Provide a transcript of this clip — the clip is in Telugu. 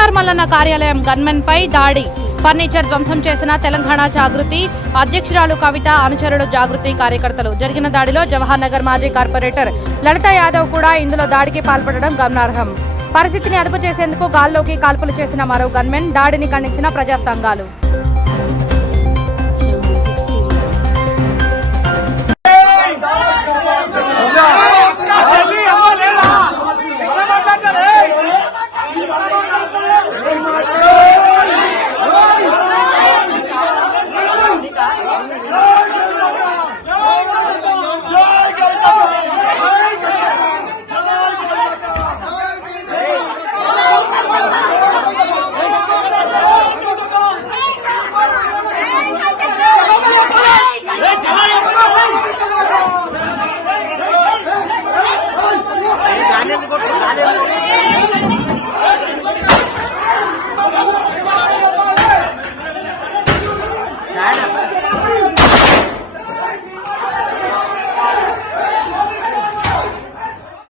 నెమ్మార్ మల్లన్న కార్యాలయం గన్మెన్ పై దాడి. ఫర్నిచర్ ధ్వంసం చేసిన తెలంగాణ జాగృతి అధ్యక్షురాలు కవిత అనుచరులు జాగృతి కార్యకర్తలు. జరిగిన దాడిలో జవహర్ నగర్ మాజీ కార్పొరేటర్ లలిత యాదవ్ కూడా ఇందులో దాడికి పాల్పడడం గమనార్హం. పరిస్థితిని అదుపు చేసేందుకు గాల్లోకి కాల్పులు చేసిన మరో గన్మెన్ దాడిని ఖండించిన ప్రజా సంఘాలు